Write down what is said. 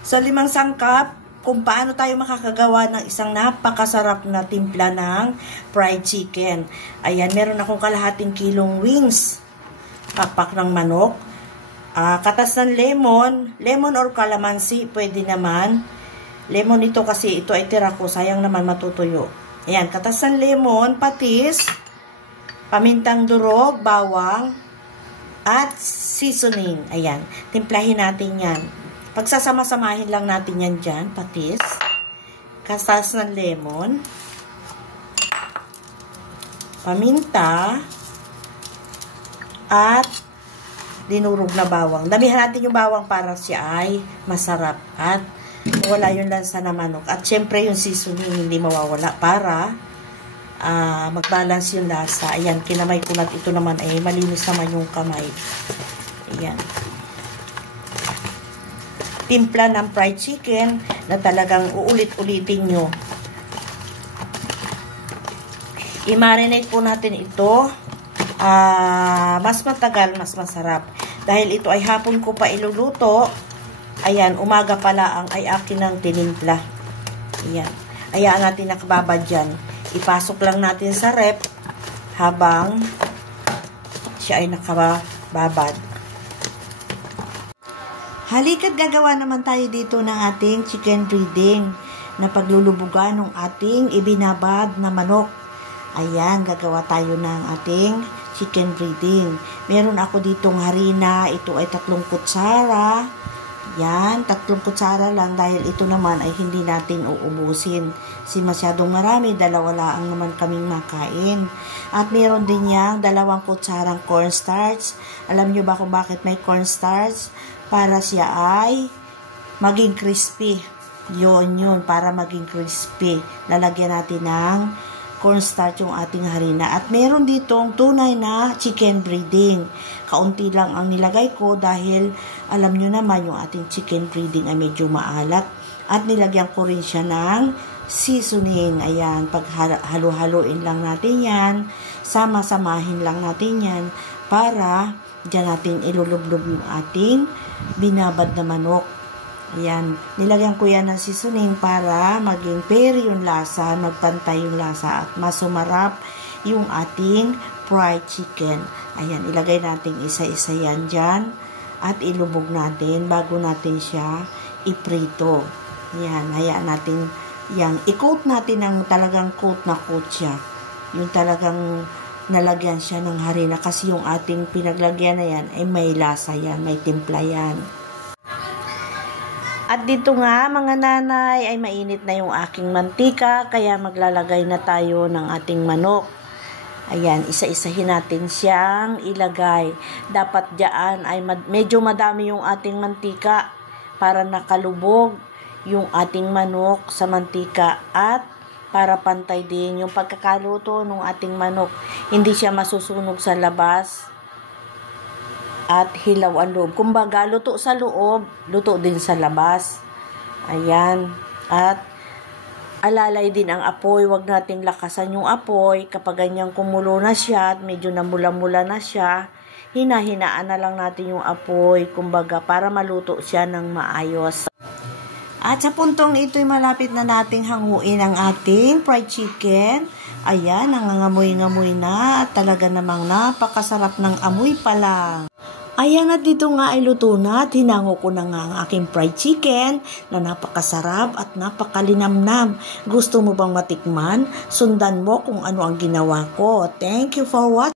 Sa 5 sangkap, kung paano tayo makakagawa ng isang napakasarap na timpla ng fried chicken. Ayan, meron akong kalahating kilong wings, pakpak ng manok, katas ng lemon or calamansi, pwede naman. Lemon ito kasi ito ay tira ko, sayang naman matutuyo. Ayan, katas ng lemon, patis, pamintang durog, bawang, at seasoning. Ayan, timplahin natin yan. Pagsasama-samahin lang natin yan dyan, patis, katas ng lemon, paminta, at dinurog na bawang. Damihan natin yung bawang para siya ay masarap at wala yung lansa na manok. At syempre yung seasoning hindi mawawala para mag-balance yung lasa. Ayan, kinamay ko na ito naman ay malinis naman yung kamay. Ayan. Timpla ng fried chicken na talagang uulit-ulitin nyo. I-marinate po natin ito. Mas matagal, mas masarap. Dahil ito ay hapon ko pa iluluto. Ayan, umaga pala ang ay akin ng tinimpla. Ayan. Hayaan natin nakababad dyan. Ipasok lang natin sa rep habang siya ay nakababad. Halika't gagawa naman tayo dito ng ating chicken breading na paglulubugan ng ating ibinabad na manok. Ayan, gagawa tayo ng ating chicken breading. Meron ako ditong harina. Ito ay 3 kutsara. Yan, 3 kutsara lang dahil ito naman ay hindi natin uubusin. Si masyadong marami, 2 lang naman kaming makain. At meron din yang 2 kutsarang cornstarch. Alam nyo ba kung bakit may cornstarch? Para siya ay maging crispy. Yun, para maging crispy. Lalagyan natin ng cornstarch yung ating harina. At meron ditong tunay na chicken breading. Kaunti lang ang nilagay ko dahil alam nyo naman yung ating chicken breading ay medyo maalat. At nilagyan ko rin siya ng seasoning. Ayan, pag halo-haloin lang natin yan, sama-samahin lang natin yan para diyan natin ilulublob yung ating binabad na manok. Ayan, nilagyan ko yan ng seasoning para maging fair yung lasa, magpantay yung lasa at masumarap yung ating fried chicken. Ayan, ilagay natin isa-isa yan dyan at ilubog natin bago natin siya iprito. Ayan, hayaan natin yan. I-coat natin ng talagang coat na coat siya. Yung talagang nalagyan siya ng harina kasi yung ating pinaglagyan na yan ay may lasa yan, may timpla yan. At dito nga mga nanay ay mainit na yung aking mantika kaya maglalagay na tayo ng ating manok. Ayan, isa-isahin natin siyang ilagay. Dapat dyan ay medyo madami yung ating mantika para nakalubog yung ating manok sa mantika at para pantay din yung pagkakaluto ng ating manok. Hindi siya masusunog sa labas at hilaw ang loob. Kumbaga, luto sa loob, luto din sa labas. Ayan. At alalay din ang apoy. Huwag nating lakasan yung apoy. Kapag ganyang kumulo na siya at medyo namula-mula na siya, hinahinaan na lang natin yung apoy. Kumbaga, para maluto siya ng maayos. At sa puntong ito'y malapit na nating hanguin ang ating fried chicken. Ayan, nangangamoy-ngamoy na at talaga namang napakasarap ng amoy pa lang. Ayan, at dito nga ay luto na at hinango ko na nga ang aking fried chicken na napakasarap at napakalinamnam. Gusto mo bang matikman? Sundan mo kung ano ang ginawa ko. Thank you for watching.